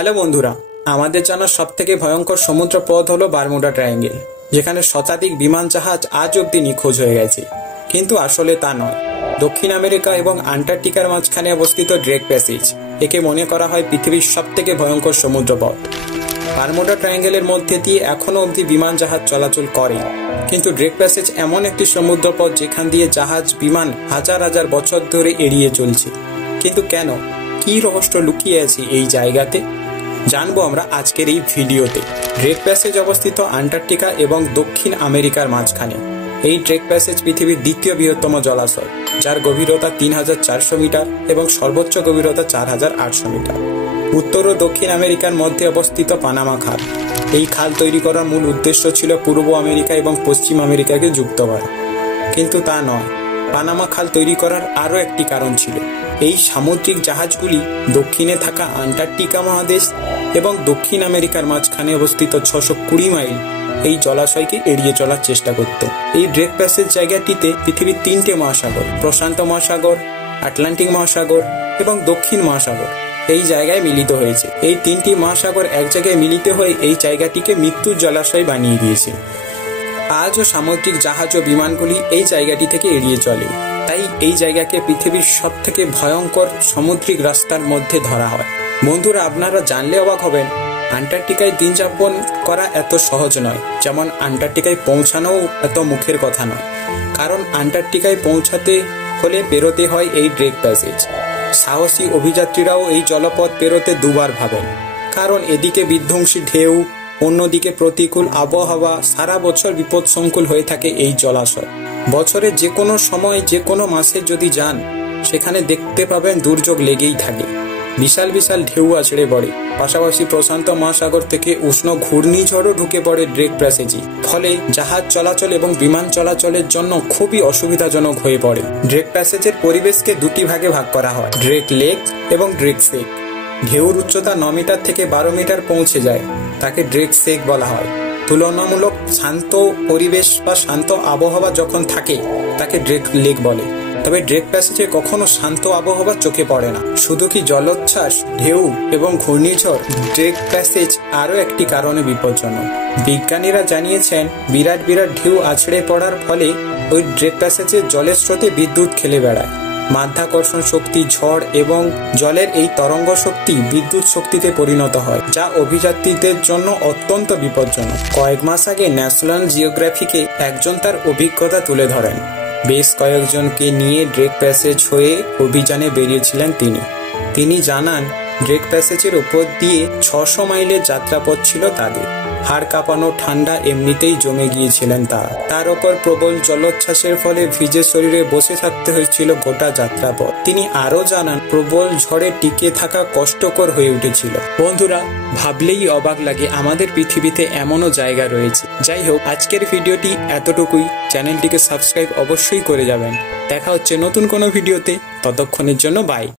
Hello বন্ধুরা, আমাদের জানা সবথেকে ভয়ঙ্কর সমুদ্র পথ হলো বারমুডা ট্রায়াঙ্গেল, যেখানে শতাধিক বিমান জাহাজ আজ অব্দি নিখোঁজ হয়ে গেছে। কিন্তু আসলে তা নয়। দক্ষিণ আমেরিকা এবং আন্টার্কটিকার মাঝখানে অবস্থিত ড্রেক প্যাসেজ, একে মনে করা হয় পৃথিবীর সবথেকে ভয়ঙ্কর সমুদ্র পথ। বারমুডা ট্রায়াঙ্গেলের মধ্যে দিয়ে এখনো অবধি বিমান জাহাজ চলাচল করে, কিন্তু ড্রেক প্যাসেজ এমন একটি সমুদ্র পথ যেখান দিয়ে জাহাজ বিমান হাজার হাজার বছর ধরে এড়িয়ে চলছে। কিন্তু কেন, কি রহস্য লুকিয়ে আছে এই জায়গাতে, জানবো আমরা আজকের এই ভিডিওতে। ড্রেক প্যাসেজ অবস্থিত আন্টার্কটিকা এবং দক্ষিণ আমেরিকার মাঝখানে। এই ড্রেক প্যাসেজ পৃথিবীর দ্বিতীয় বৃহত্তম জলাশয়, যার গভীরতা ৩,৪০০ মিটার এবং সর্বোচ্চ গভীরতা ৪,৮০০ মিটার। উত্তর ও দক্ষিণ আমেরিকার মধ্যে অবস্থিত পানামা খাল। এই খাল তৈরি করার মূল উদ্দেশ্য ছিল পূর্ব আমেরিকা এবং পশ্চিম আমেরিকাকে যুক্ত করা, কিন্তু তা নয়। পানামা খাল তৈরি করার আরও একটি কারণ ছিল। এই সামুদ্রিক জাহাজগুলি দক্ষিণে থাকা আন্টার্কটিকা মহাদেশ এবং দক্ষিণ আমেরিকার মাঝখানে অবস্থিত ৬২০ মাইল এই জলাশয়কে এড়িয়ে চলার চেষ্টা করত। এই ড্রেক প্যাসেজ জায়গাটিতে পৃথিবীর ৩টে মহাসাগর, প্রশান্ত মহাসাগর, আটলান্টিক মহাসাগর এবং দক্ষিণ মহাসাগর এই জায়গায় মিলিত হয়েছে। এই ৩টি মহাসাগর এক জায়গায় মিলিত হয়ে এই জায়গাটিকে মৃত্যুর জলাশয় বানিয়ে দিয়েছে। আজও সামুদ্রিক জাহাজ ও বিমানগুলি এই জায়গাটি থেকে এড়িয়ে চলে, তাই এই জায়গাকে পৃথিবীর সবথেকে ভয়ঙ্কর সামুদ্রিক রাস্তার মধ্যে ধরা হয়। বন্ধুরা, আপনারা জানলে অবাক হবেন, আন্টার্কটিকায় দিন যাপন করা এত সহজ নয়, যেমন আন্টার্কটিকায় পৌঁছানোও এত মুখের কথা নয়। কারণ আন্টার্কটিকায় পৌঁছাতে হলে পেরোতে হয় এই ড্রেক প্যাসেজ। সাহসী অভিযাত্রীরাও এই জলপথ পেরোতে দুবার ভাবেন, কারণ এদিকে বিধ্বংসী ঢেউ, অন্যদিকে প্রতিকূল আবহাওয়া। সারা বছর বিপদসংকুল হয়ে থাকে এই জলাশয়। বছরের যে কোনো সময়, যে কোনো মাসে যদি যান, সেখানে দেখতে পাবেন দুর্যোগ লেগেই থাকে। বিশাল বিশাল ঢেউ আছড়ে পড়ে, পাশাপাশি প্রশান্ত মহাসাগর থেকে উষ্ণ ঘূর্ণিঝড়ও ঢুকে পড়ে ড্রেক প্যাসেজে। ফলে জাহাজ চলাচল এবং বিমান চলাচলের জন্য খুবই অসুবিধাজনক হয়ে পড়ে। ড্রেক প্যাসেজের পরিবেশকে দুটি ভাগে ভাগ করা হয়, ড্রেক লেক এবং ড্রেক সেক। ঢেউর উচ্চতা ৯ মিটার থেকে ১২ মিটার পৌঁছে যায়, তাকে ড্রেক সেক বলা হয়। তুলনামূলক শান্ত পরিবেশ বা শান্ত আবহাওয়া যখন থাকে, তাকে ড্রেক লেক বলে। তবে ড্রেক প্যাসেজে কখনো শান্ত আবহাওয়া চোখে পড়ে না, শুধু কি জলোচ্ছ্বাস, ঢেউ এবং ঘূর্ণিঝড়। ড্রেক প্যাসেজ আরও একটি কারণে বিপজ্জনক। বিজ্ঞানীরা জানিয়েছেন, বিরাট বিরাট ঢেউ আছড়ে পড়ার ফলে ওই ড্রেক প্যাসেজের জলের স্রোতে বিদ্যুৎ খেলে বেড়ায়। মাধ্যাকর্ষণ শক্তি, ঝড় এবং জলের এই তরঙ্গ শক্তি বিদ্যুৎ শক্তিতে পরিণত হয়, যা অভিযাত্রীদের জন্য অত্যন্ত বিপজ্জনক। কয়েক মাস আগে ন্যাশনাল জিওগ্রাফিকে একজন তার অভিজ্ঞতা তুলে ধরেন। বেশ কয়েকজনকে নিয়ে ড্রেক প্যাসেজ হয়ে অভিযানে বেরিয়েছিলেন তিনি জানান, ড্রেক প্যাসেজের উপর দিয়ে ৬০০ মাইলের যাত্রাপথ ছিল তাদের। হাড় কাঁপানো ঠান্ডা এমনিতেই জমে গিয়েছিলেন তার ওপর প্রবল জলোচ্ছ্বাসের ফলে ভিজে শরীরে বসে থাকতে হয়েছিল গোটা যাত্রাপথ। তিনি আরও জানান, প্রবল ঝড়ে টিকে থাকা কষ্টকর হয়ে উঠেছিল। বন্ধুরা, ভাবলেই অবাক লাগে আমাদের পৃথিবীতে এমনও জায়গা রয়েছে। যাই হোক, আজকের ভিডিওটি এতটুকুই। চ্যানেলটিকে সাবস্ক্রাইব অবশ্যই করে যাবেন। দেখা হচ্ছে নতুন কোনো ভিডিওতে, ততক্ষণের জন্য বাই।